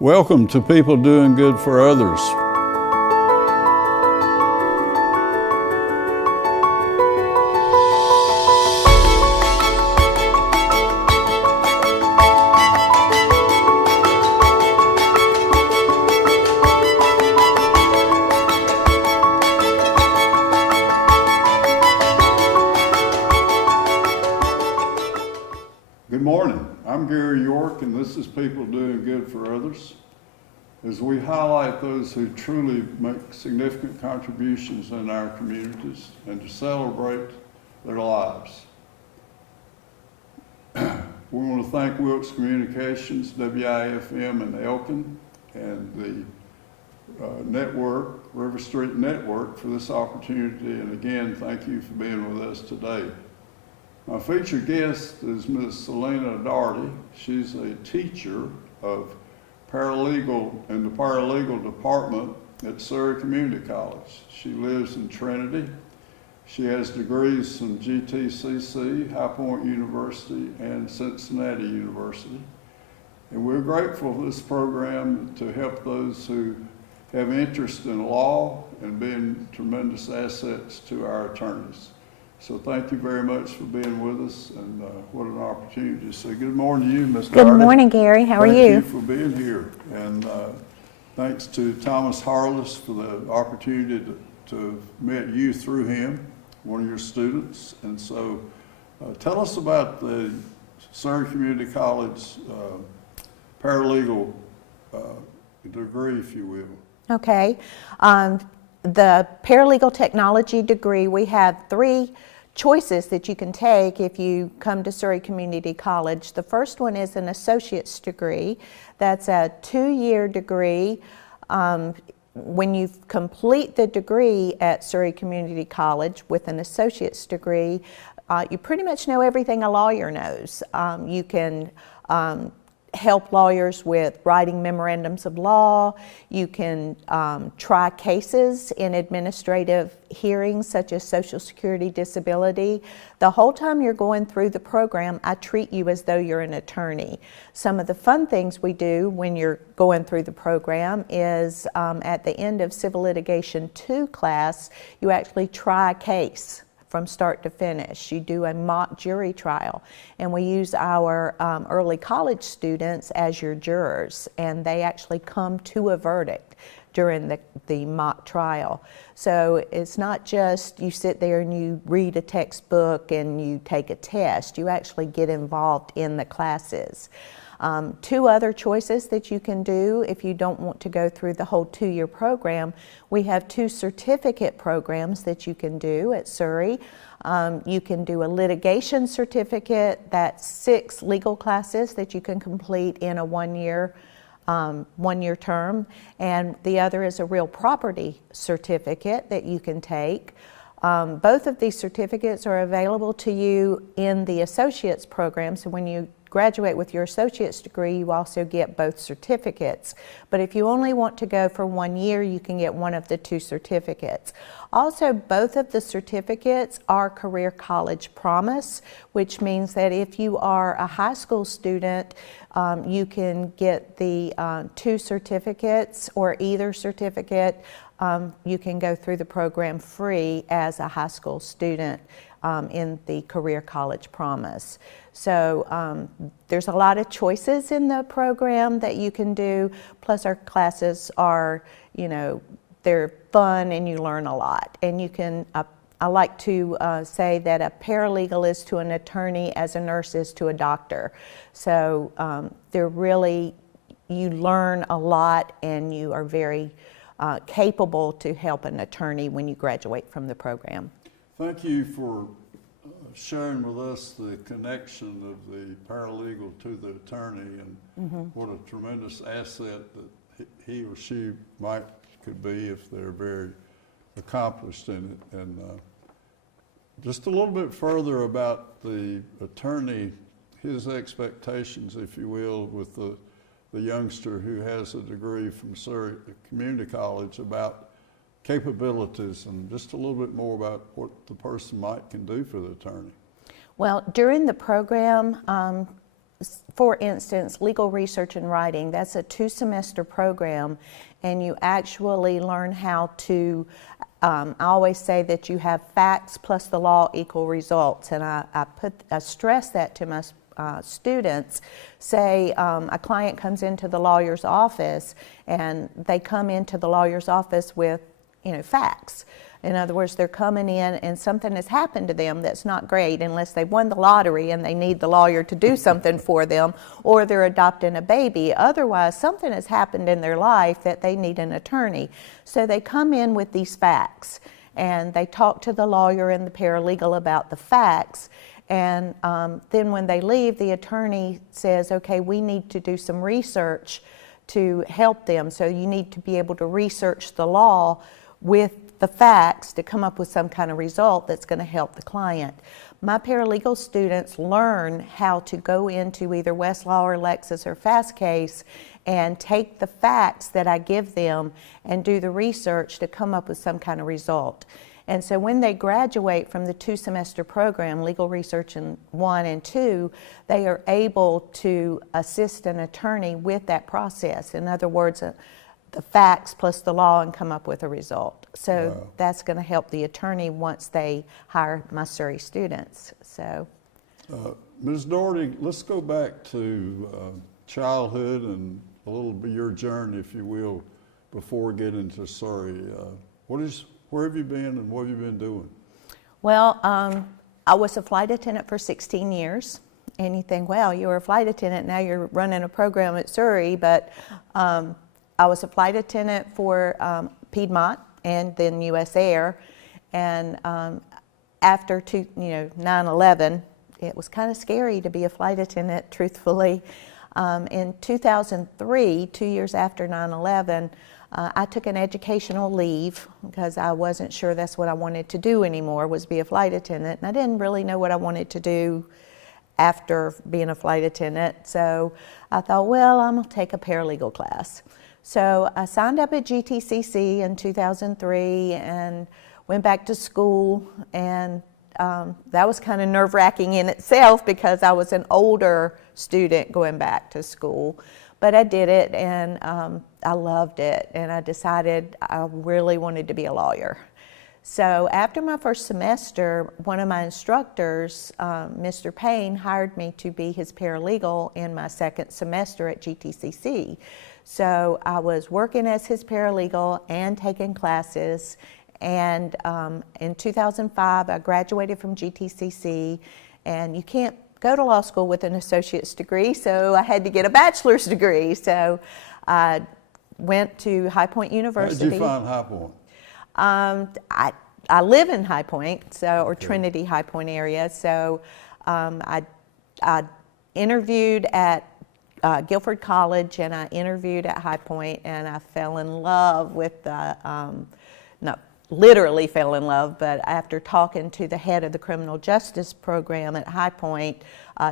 Welcome to People Doing Good for Others. Good morning. I'm Gary York, and this is People Doing Good for Others. As we highlight those who truly make significant contributions in our communities and to celebrate their lives. We want to thank Wilkes Communications, WIFM, and Elkin, and the network, RiverStreet Network, for this opportunity. And again, thank you for being with us today. My featured guest is Ms. Selina Dougherty. She's a teacher of paralegal in the paralegal department at Surry Community College. She lives in Trinity. She has degrees from GTCC, High Point University, and Cincinnati University. And we're grateful for this program to help those who have interest in law and being tremendous assets to our attorneys. So thank you very much for being with us, and what an opportunity. So good morning to you, Ms. Dougherty. Good morning, Gary. How are you? Thank you for being here. And thanks to Thomas Harless for the opportunity to meet you through him, one of your students. And so tell us about the Surry Community College paralegal degree, if you will. Okay. The paralegal technology degree, we have 3 choices that you can take if you come to Surry Community College. The first one is an associate's degree. That's a 2-year degree. When you complete the degree at Surry Community College with an associate's degree, you pretty much know everything a lawyer knows. You can help lawyers with writing memorandums of law. You can try cases in administrative hearings such as Social Security disability. The whole time you're going through the program, I treat you as though you're an attorney. Some of the fun things we do when you're going through the program is at the end of Civil Litigation 2 class, you actually try a case from start to finish. You do a mock jury trial, and we use our early college students as your jurors, and they actually come to a verdict during the mock trial. So it's not just you sit there and you read a textbook and you take a test. You actually get involved in the classes. 2 other choices that you can do if you don't want to go through the whole 2-year program. We have 2 certificate programs that you can do at Surry. You can do a litigation certificate. That's 6 legal classes that you can complete in a 1-year term. And the other is a real property certificate that you can take. Both of these certificates are available to you in the associate's program. So when you graduate with your associate's degree, you also get both certificates. But if you only want to go for 1 year, you can get one of the 2 certificates. Also, both of the certificates are Career College Promise, which means that if you are a high school student, you can get the 2 certificates, or either certificate. You can go through the program free as a high school student in the Career College Promise. So there's a lot of choices in the program that you can do, plus our classes are, they're fun and you learn a lot. And you can, I like to say that a paralegal is to an attorney as a nurse is to a doctor. So they're really, you learn a lot and you are very capable to help an attorney when you graduate from the program. Thank you for sharing with us the connection of the paralegal to the attorney, and what a tremendous asset that he or she could be if they're very accomplished in it. And just a little bit further about the attorney, his expectations, if you will, with the youngster who has a degree from Surry Community College, about capabilities, and just a little bit more about what the person can do for the attorney. Well, during the program, for instance, legal research and writing, that's a 2-semester program, and you actually learn how to, I always say that you have facts plus the law equal results, and I stress that to my students. Say a client comes into the lawyer's office, and they come into the lawyer's office with, facts. In other words, they're coming in and something has happened to them that's not great, unless they won the lottery and they need the lawyer to do something for them, or they're adopting a baby. Otherwise, something has happened in their life that they need an attorney. So they come in with these facts, and they talk to the lawyer and the paralegal about the facts. And then when they leave, the attorney says, okay, we need to do some research to help them. So you need to be able to research the law with the facts to come up with some kind of result that's going to help the client. My paralegal students learn how to go into either Westlaw or Lexis or Fastcase and take the facts that I give them and do the research to come up with some kind of result. And so when they graduate from the 2-semester program, Legal Research in 1 and 2, they are able to assist an attorney with that process. In other words, the facts plus the law, and come up with a result. So wow. That's going to help the attorney once they hire my Surry students. So, Ms. Dougherty, let's go back to childhood and a little bit your journey, if you will, before we get into Surry. Where have you been and what have you been doing? Well, I was a flight attendant for 16 years. And you think, well, you were a flight attendant, now you're running a program at Surry, but I was a flight attendant for Piedmont and then U.S. Air, and after 9/11, it was kind of scary to be a flight attendant, truthfully. In 2003, 2 years after 9/11, I took an educational leave because I wasn't sure that's what I wanted to do anymore, was be a flight attendant, and I didn't really know what I wanted to do after being a flight attendant, so I thought, well, I'm going to take a paralegal class. So I signed up at GTCC in 2003 and went back to school, and that was kind of nerve-wracking in itself because I was an older student going back to school. But I did it, and I loved it, and I decided I really wanted to be a lawyer. So after my first semester, one of my instructors, Mr. Payne, hired me to be his paralegal in my second semester at GTCC. So I was working as his paralegal and taking classes, and in 2005 I graduated from GTCC, and you can't go to law school with an associate's degree, so I had to get a bachelor's degree. So I went to High Point University. How did you find High Point? I live in High Point, so, or Trinity High Point area, so I interviewed at Guilford College, and I interviewed at High Point, and I fell in love with the, not literally fell in love, but after talking to the head of the criminal justice program at High Point,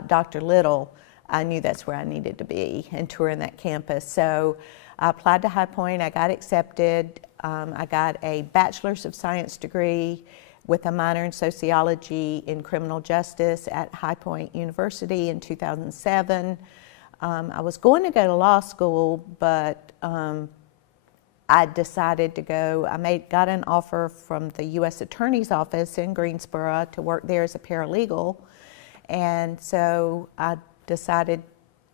Dr. Little, I knew that's where I needed to be and touring that campus. So I applied to High Point, I got accepted, I got a Bachelor's of Science degree with a minor in sociology in criminal justice at High Point University in 2007. I was going to go to law school, but I decided to go. Got an offer from the U.S. Attorney's Office in Greensboro to work there as a paralegal, and so I decided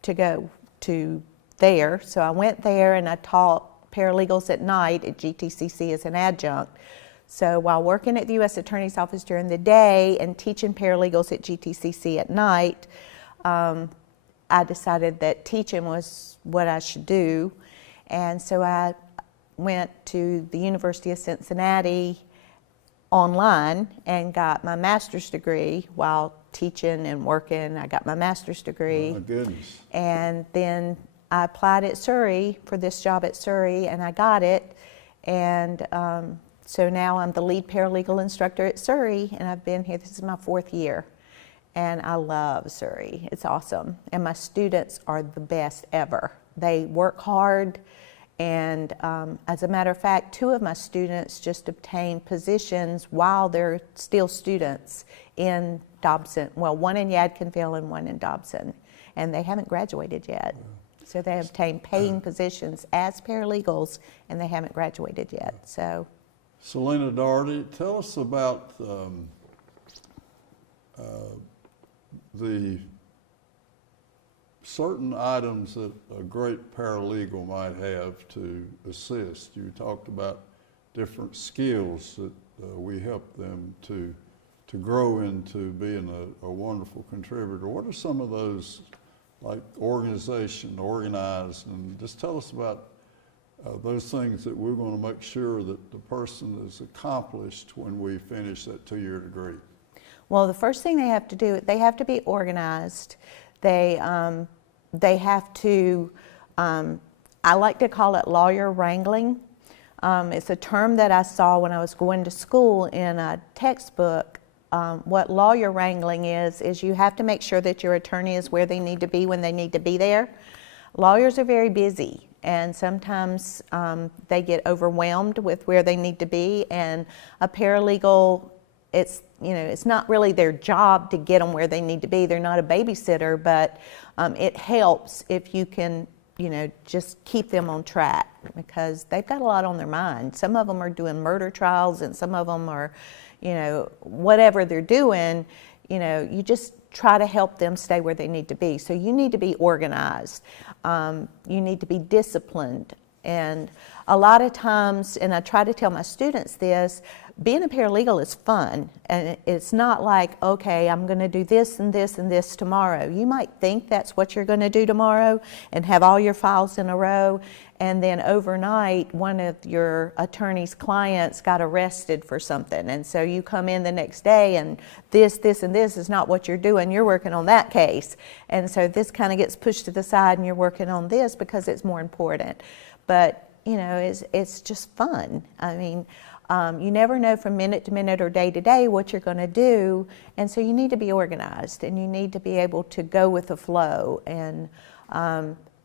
to go to there. So I went there and I taught paralegals at night at GTCC as an adjunct. So while working at the U.S. Attorney's Office during the day and teaching paralegals at GTCC at night, I decided that teaching was what I should do, and so I went to the University of Cincinnati online and got my master's degree while teaching and working. I got my master's degree. Oh, my goodness. And then I applied at Surry for this job at Surry, and I got it. And so now I'm the lead paralegal instructor at Surry, and I've been here, this is my 4th year. And I love Surry, it's awesome. And my students are the best ever. They work hard, and as a matter of fact, 2 of my students just obtained positions while they're still students in Dobson. Well, one in Yadkinville and one in Dobson. and they haven't graduated yet. So they obtained paying positions as paralegals, and they haven't graduated yet. So, Selina Dougherty, tell us about the certain items that a great paralegal might have to assist. You talked about different skills that we help them to grow into being a wonderful contributor. What are some of those, like organization, organized, and just tell us about those things that we're going to make sure that the person is accomplished when we finish that 2-year degree? well, the first thing they have to do, they have to be organized. They have to, I like to call it lawyer wrangling. It's a term that I saw when I was going to school in a textbook. What lawyer wrangling is you have to make sure that your attorney is where they need to be when they need to be there. Lawyers are very busy, and sometimes they get overwhelmed with where they need to be, and a paralegal, it's not really their job to get them where they need to be. They're not a babysitter, but it helps if you can just keep them on track, because they've got a lot on their mind. Some of them are doing murder trials, and some of them are, whatever they're doing, you just try to help them stay where they need to be. So you need to be organized. You need to be disciplined. And a lot of times, and I try to tell my students this, being a paralegal is fun, and it's not like, okay, I'm going to do this and this and this tomorrow. You might think that's what you're going to do tomorrow and have all your files in a row, and then overnight one of your attorney's clients got arrested for something, and so you come in the next day and this and this is not what you're doing. You're working on that case, and so this kind of gets pushed to the side and you're working on this because it's more important. But it's just fun. I mean, you never know from minute to minute or day to day what you're going to do, and so you need to be organized, and you need to be able to go with the flow. And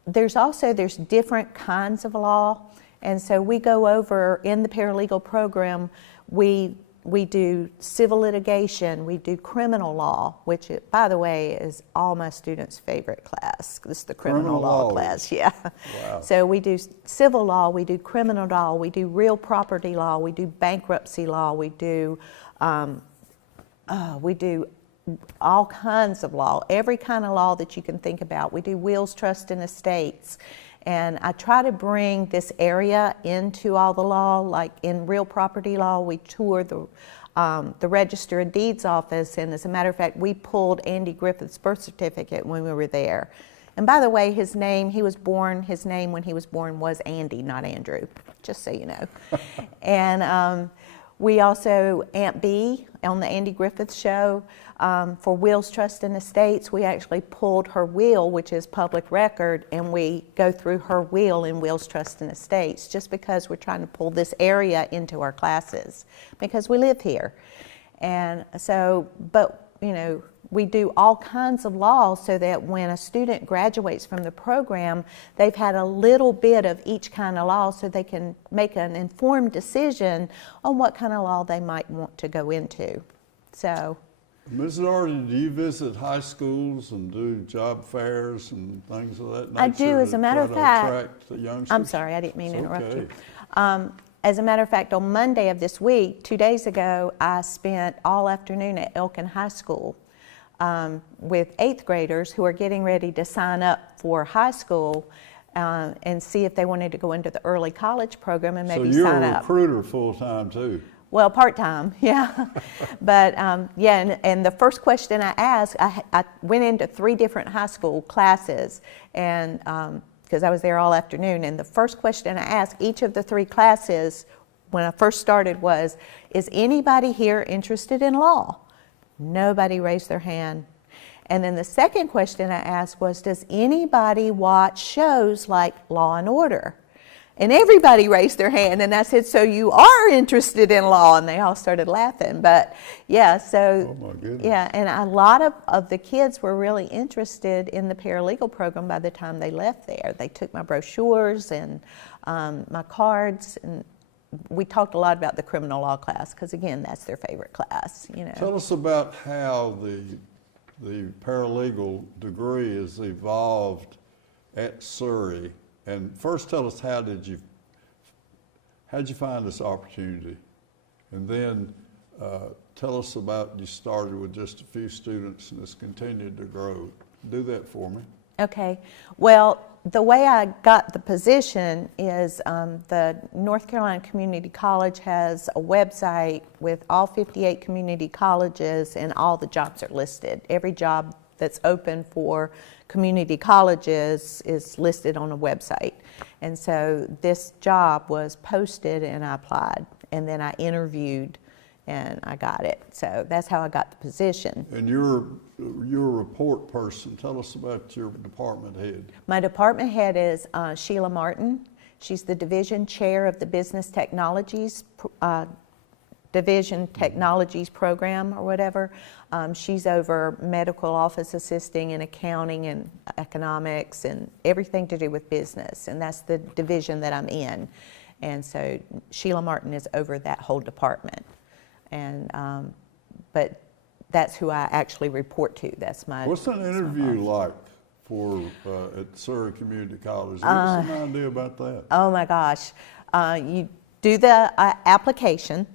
there's different kinds of law, and so we go over in the paralegal program. We do civil litigation, we do criminal law, which, by the way, is all my students' favorite class. This is the criminal law class, yeah. Wow. So we do civil law, we do criminal law, we do real property law, we do bankruptcy law, we do all kinds of law, every kind of law that you can think about. We do wills, trust, and estates. And I try to bring this area into all the law. Like in real property law, we tour the Register of Deeds office, and as a matter of fact, we pulled Andy Griffith's birth certificate when we were there. And by the way, his name when he was born was Andy, not Andrew, just so you know. And we also, Aunt B on the Andy Griffith show, for wills, trust, and estates, we actually pulled her will, which is public record, and we go through her will in wills, trust, and estates, just because we're trying to pull this area into our classes, because we live here. And so, but we do all kinds of law so that when a student graduates from the program, they've had a little bit of each kind of law, so they can make an informed decision on what kind of law they might want to go into. So, Ms. Dougherty, do you visit high schools and do job fairs and things of that nature? I do, as a matter of fact. Attract the youngsters? I'm sorry, I didn't mean to interrupt okay. you. As a matter of fact, on Monday of this week, 2 days ago, I spent all afternoon at Elkin High School with 8th graders who are getting ready to sign up for high school and see if they wanted to go into the early college program and maybe sign up. So you're a recruiter full-time too? Well, part-time, yeah. But yeah, and the first question I asked, I went into 3 different high school classes, and because I was there all afternoon, and the first question I asked each of the 3 classes when I first started was, is anybody here interested in law? Nobody raised their hand. And then the second question I asked was, does anybody watch shows like Law and Order? And everybody raised their hand, and I said, so you are interested in law? And they all started laughing. But yeah, so oh my goodness. Yeah, and a lot of the kids were really interested in the paralegal program by the time they left there. They took my brochures and my cards, and we talked a lot about the criminal law class, because again, that's their favorite class. Tell us about how the the paralegal degree has evolved at Surry. And first tell us, how'd you find this opportunity? And then tell us about, you started with just a few students and it's continued to grow. Do that for me. Okay. Well, the way I got the position is the North Carolina Community College has a website with all 58 community colleges, and all the jobs are listed. Every job that's open for community colleges is listed on a website. And so this job was posted and I applied, and then I interviewed and I got it. So that's how I got the position. And you're a report person. Tell us about your department head. My department head is Sheila Martin. She's the division chair of the Business Technologies Division Technologies program or whatever. She's over medical office assisting and accounting and economics and everything to do with business. And that's the division that I'm in. And so Sheila Martin is over that whole department. And but that's who I actually report to. That's my. What's an interview like for at Surry Community College? Give us some idea about that. Oh my gosh, you do the application,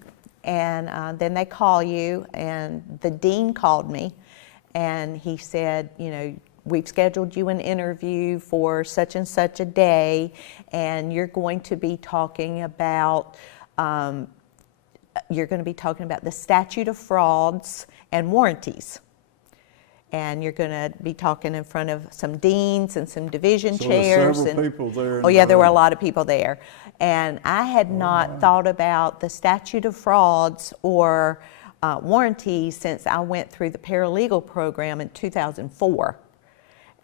and then they call you. And the dean called me, and he said, you know, we've scheduled you an interview for such and such a day, and you're going to be talking about. You're going to be talking about the statute of frauds and warranties. And you're going to be talking in front of some deans and some division chairs. So several people there. Oh yeah, there were a lot of people there. And I had not thought about the statute of frauds or warranties since I went through the paralegal program in 2004.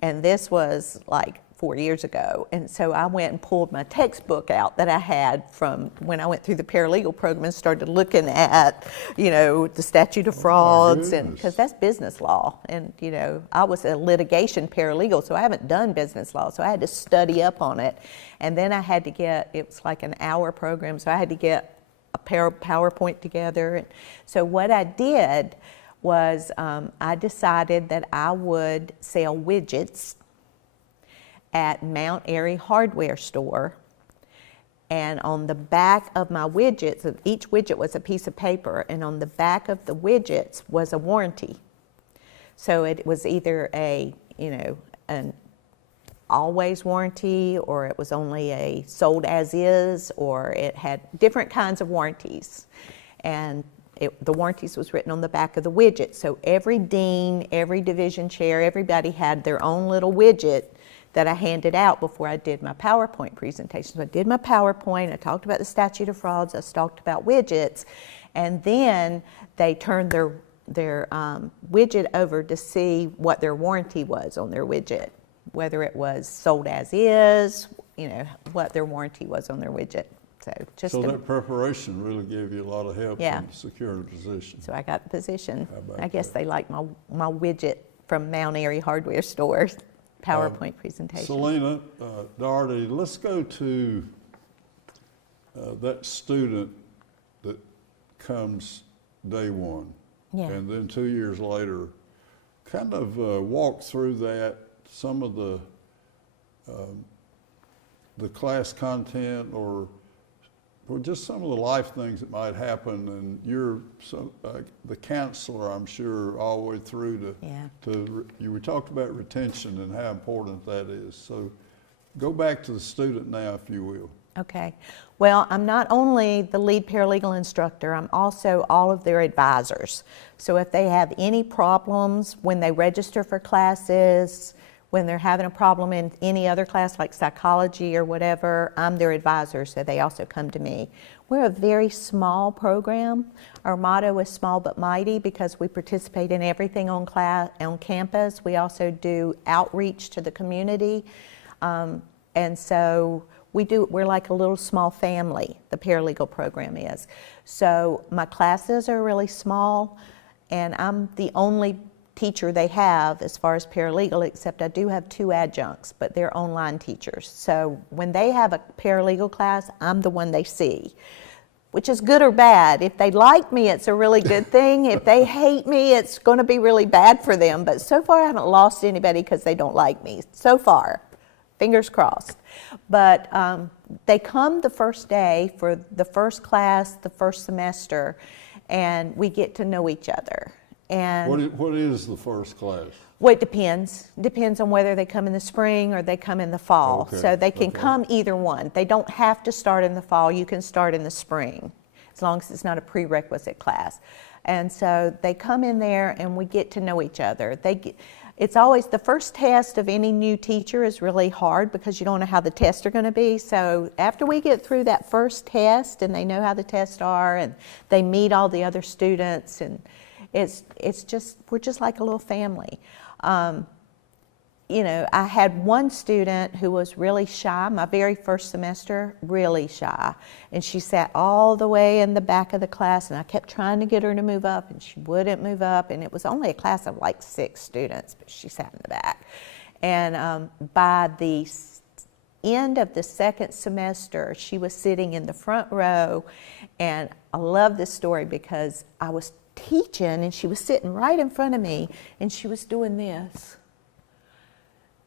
And this was like 4 years ago. And so I went and pulled my textbook out that I had from when I went through the paralegal program and started looking at, you know, the statute of frauds, and because that's business law. And, you know, I was a litigation paralegal, so I haven't done business law. So I had to study up on it. And then I had to get, it was like an hour program, so I had to get a PowerPoint together. And so what I did was I decided that I would sell widgets at Mount Airy hardware store, and on the back of my widgets, each widget was a piece of paper, and on the back of the widgets was a warranty. So it was either a, you know, an always warranty, or it was only a sold as is, or it had different kinds of warranties. And the warranties was written on the back of the widget. So every dean, every division chair, everybody had their own little widget that I handed out before I did my PowerPoint presentation. So I did my PowerPoint, I talked about the statute of frauds, I talked about widgets, and then they turned their widget over to see what their warranty was on their widget, whether it was sold as is, you know, what their warranty was on their widget. So that preparation really gave you a lot of help in securing a position. So I got the position. I guess they liked my widget from Mount Airy hardware store PowerPoint presentation. Selina Dougherty, let's go to that student that comes day one, and then 2 years later, kind of walk through that, some of the class content or just some of the life things that might happen, and you're the counselor, I'm sure, all the way through to you talked about retention and how important that is. So go back to the student now, if you will. Okay. Well, I'm not only the lead paralegal instructor, I'm also all of their advisors. So if they have any problems when they register for classes, when they're having a problem in any other class like psychology or whatever, I'm their advisor, so they also come to me. We're a very small program. Our motto is small but mighty because we participate in everything on campus. We also do outreach to the community. And so we're like a little small family, the paralegal program is. So my classes are really small, and I'm the only teacher they have as far as paralegal, except I do have 2 adjuncts, but they're online teachers. So when they have a paralegal class, I'm the one they see. which is good or bad. If they like me, it's a really good thing. If they hate me, it's going to be really bad for them. But so far, I haven't lost anybody because they don't like me. So far, fingers crossed. But they come the first day for the first class, the first semester, and we get to know each other. And What is the first class? well, it depends. Depends on whether they come in the spring or they come in the fall. Okay, So they can okay. come either one. They don't have to start in the fall. You can start in the spring, as long as it's not a prerequisite class. And so they come in there and we get to know each other. It's always the first test of any new teacher is really hard because you don't know how the tests are going to be. So after we get through that first test and they know how the tests are and they meet all the other students, and we're just like a little family. You know, I had one student who was really shy, my very first semester, really shy. And she sat all the way in the back of the class, and I kept trying to get her to move up, and she wouldn't move up. And it was only a class of like 6 students, but she sat in the back. And by the end of the second semester, she was sitting in the front row. And I love this story because I was teaching, and she was sitting right in front of me, and she was doing this.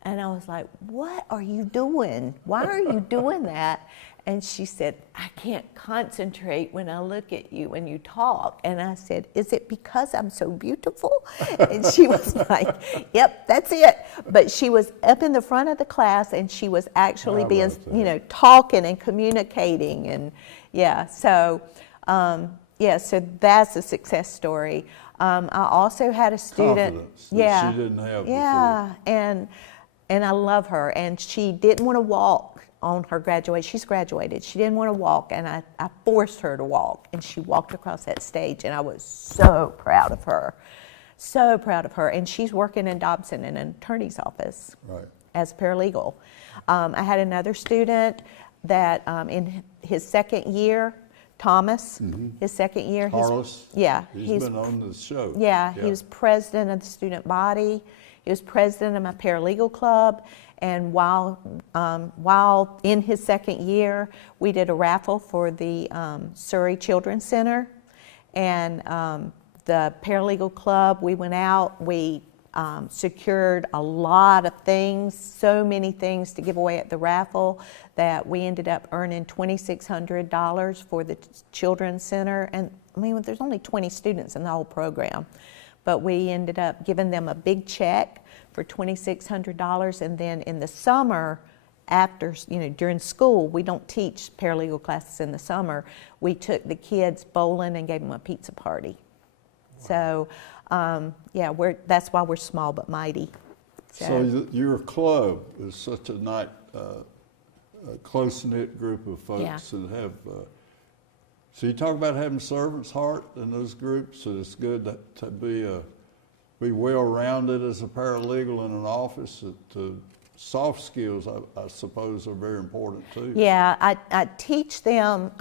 And I was like, what are you doing? Why are you doing that? And she said, I can't concentrate when I look at you when you talk. And I said, is it because I'm so beautiful? And she was like, yep, that's it. But she was up in the front of the class, and she was actually being, you know, talking and communicating. And so that's a success story. I also had a student. Confidence that she didn't have before. And I love her, and she didn't want to walk on her graduation. She's graduated. She didn't want to walk, and I forced her to walk, and she walked across that stage, and I was so proud of her. So proud of her. And she's working in Dobson in an attorney's office as a paralegal. I had another student that in his second year, Thomas, his second year. Carlos? He's been on the show. Yeah, he was president of the student body. He was president of my paralegal club, and while in his second year, we did a raffle for the Surry Children's Center, and the paralegal club, we went out, we secured a lot of things, so many things to give away at the raffle that we ended up earning $2,600 for the Children's Center. And I mean, there's only 20 students in the whole program. But we ended up giving them a big check for $2,600, and then in the summer, after, you know, during school, we don't teach paralegal classes in the summer. We took the kids bowling and gave them a pizza party. Wow. So, that's why we're small but mighty. So your club is such a nice, close-knit group of folks that have. So you talk about having servant's heart in those groups, so it's good to be well-rounded as a paralegal in an office. Soft skills, I suppose, are very important too. Yeah, I teach them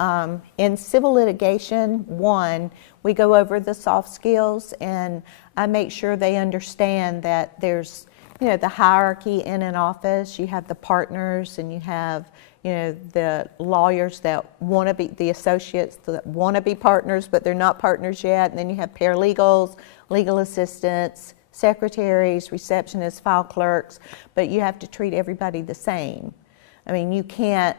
in civil litigation. One, we go over the soft skills, and I make sure they understand that there's, you know, the hierarchy in an office. You have the partners, and you have, you know, the lawyers that want to be, the associates that want to be partners, but they're not partners yet. And then you have paralegals, legal assistants, secretaries, receptionists, file clerks, but you have to treat everybody the same. I mean, you can't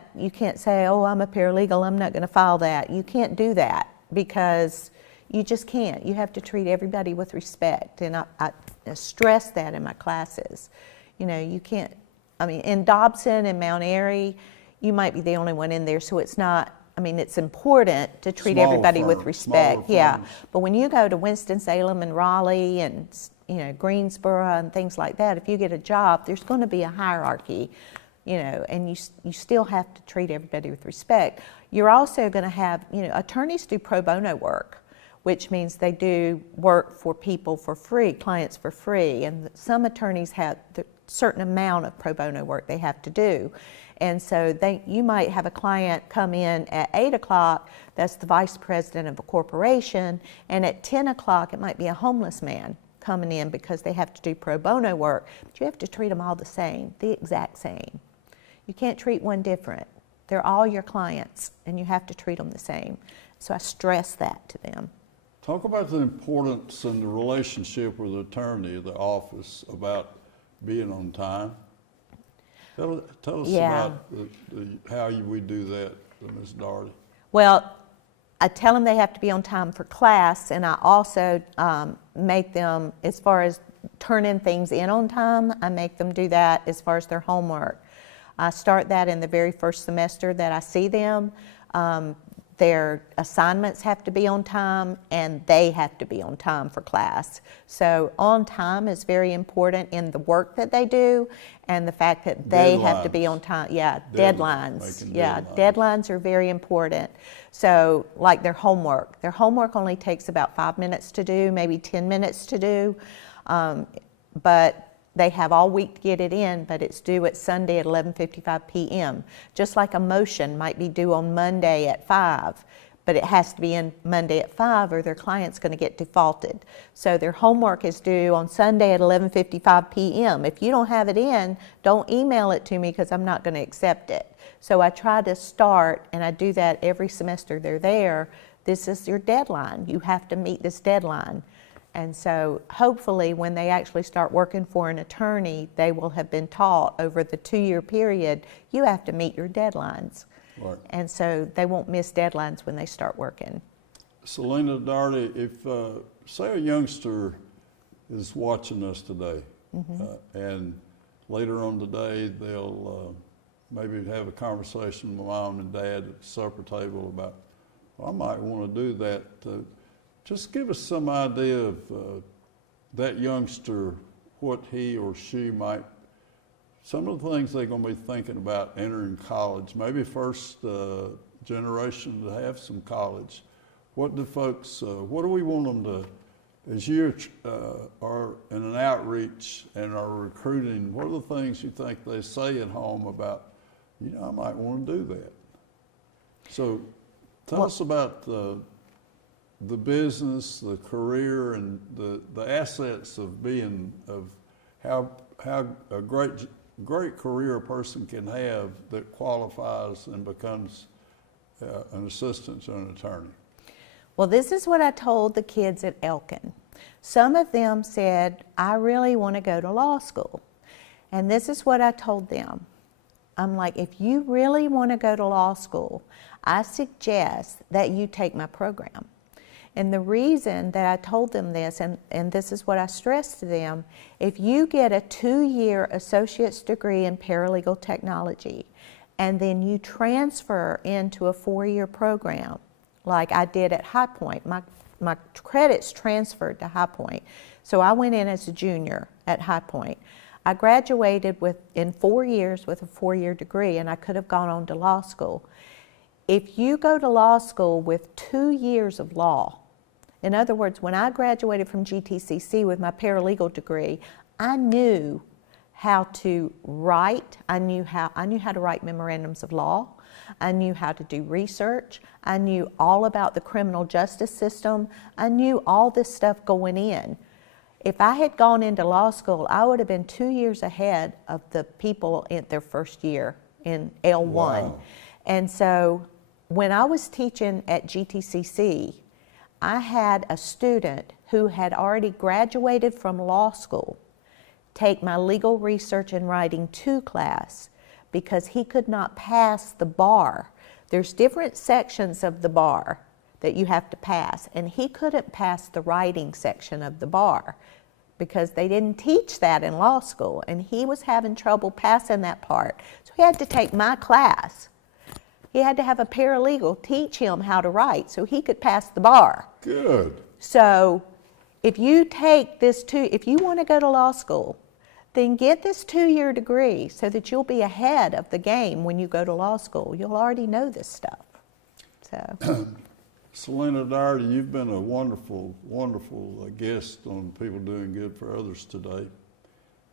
say, oh, I'm a paralegal, I'm not going to file that. You can't do that because you just can't. You have to treat everybody with respect, and I stress that in my classes. You know, you can't, I mean, in Dobson and Mount Airy, you might be the only one in there, so it's not, I mean, it's important to treat everybody with respect. Yeah, but when you go to Winston-Salem and Raleigh and, you know, Greensboro and things like that, if you get a job, there's going to be a hierarchy, you know, and you still have to treat everybody with respect. You're also going to have, you know, attorneys do pro bono work, which means they do work for people for free, clients for free, and some attorneys have a certain amount of pro bono work they have to do. And so you might have a client come in at 8 o'clock, that's the vice president of a corporation, and at 10 o'clock it might be a homeless man coming in because they have to do pro bono work. But you have to treat them all the same, the exact same. You can't treat one different. They're all your clients, and you have to treat them the same. So I stress that to them. Talk about the importance and the relationship with the attorney, the office, about being on time. Tell us about how we do that, Ms. Dougherty. Well, I tell them they have to be on time for class, and I also make them, as far as turning things in on time, I make them do that as far as their homework. I start that in the very first semester that I see them. Their assignments have to be on time, and they have to be on time for class. So on time is very important in the work that they do, and the fact that they have to be on time. Yeah, deadlines. Yeah, deadlines are very important. So like their homework only takes about 5 minutes to do, maybe 10 minutes to do, but they have all week to get it in, but it's due at Sunday at 11:55 p.m. Just like a motion might be due on Monday at 5, but it has to be in Monday at 5 or their client's going to get defaulted. So their homework is due on Sunday at 11:55 p.m. If you don't have it in, don't email it to me because I'm not going to accept it. So I try to start, and I do that every semester they're there. This is your deadline. You have to meet this deadline. And so hopefully when they actually start working for an attorney, they will have been taught over the 2-year period, you have to meet your deadlines. Right. And so they won't miss deadlines when they start working. Selina Dougherty, if say a youngster is watching us today, and later on today they'll maybe have a conversation with mom and dad at the supper table about, well, I might want to do that. Just give us some idea of that youngster, what he or she might, some of the things they're going to be thinking about entering college, maybe first generation to have some college. What do folks, what do we want them to, as you are in an outreach and are recruiting, what are the things you think they say at home about, you know, I might want to do that? So tell us about the business, the career, and the assets of being, of how a great career a person can have that qualifies and becomes an assistant to an attorney. Well, this is what I told the kids at Elkin. Some of them said, I really want to go to law school. And this is what I told them. I'm like, if you really want to go to law school, I suggest that you take my program. And the reason that I told them this, and this is what I stressed to them, if you get a 2-year associate's degree in paralegal technology, and then you transfer into a 4-year program, like I did at High Point, my credits transferred to High Point. So I went in as a junior at High Point. I graduated in 4 years with a 4-year degree, and I could have gone on to law school. If you go to law school with 2 years of law, in other words, when I graduated from GTCC with my paralegal degree, I knew how to write. I knew how to write memorandums of law. I knew how to do research. I knew all about the criminal justice system. I knew all this stuff going in. If I had gone into law school, I would have been 2 years ahead of the people in their first year in L1. Wow. And so when I was teaching at GTCC, I had a student who had already graduated from law school take my legal research and writing 2 class because he could not pass the bar. There's different sections of the bar that you have to pass, and he couldn't pass the writing section of the bar because they didn't teach that in law school, and he was having trouble passing that part. So he had to take my class. He had to have a paralegal teach him how to write so he could pass the bar. Good. So if you take this if you want to go to law school, then get this 2-year degree so that you'll be ahead of the game when you go to law school. You'll already know this stuff. So, Selina Dougherty, you've been a wonderful, wonderful guest on People Doing Good for Others today.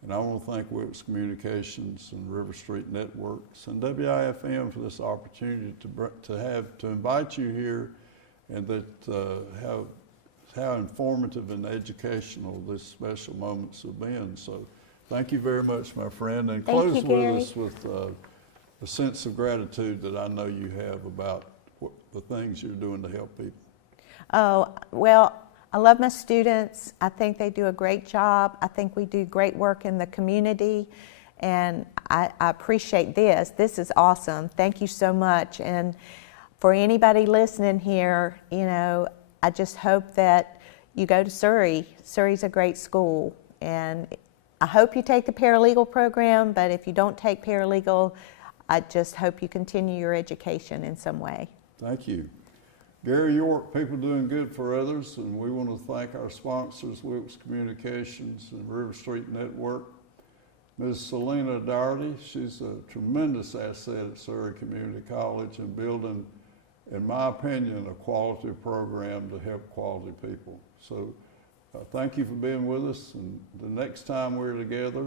And I want to thank Wilkes Communications and RiverStreet Networks and WIFM for this opportunity to invite you here, and that how informative and educational these special moments have been. So thank you very much, my friend, and close with us with a sense of gratitude that I know you have about the things you're doing to help people? Oh, well, I love my students. I think they do a great job. I think we do great work in the community, and I appreciate this. This is awesome. Thank you so much. And for anybody listening here, you know, I just hope that you go to Surry. Surry's a great school, and I hope you take the paralegal program, but if you don't take paralegal, I just hope you continue your education in some way. Thank you. Gary York, People Doing Good for Others, and we want to thank our sponsors, Wilkes Communications and RiverStreet Network. Ms. Selina Dougherty, she's a tremendous asset at Surry Community College and building, in my opinion, a quality program to help quality people. So thank you for being with us, and the next time we're together,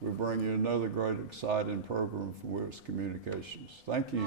we'll bring you another great, exciting program from Wilkes Communications. Thank you.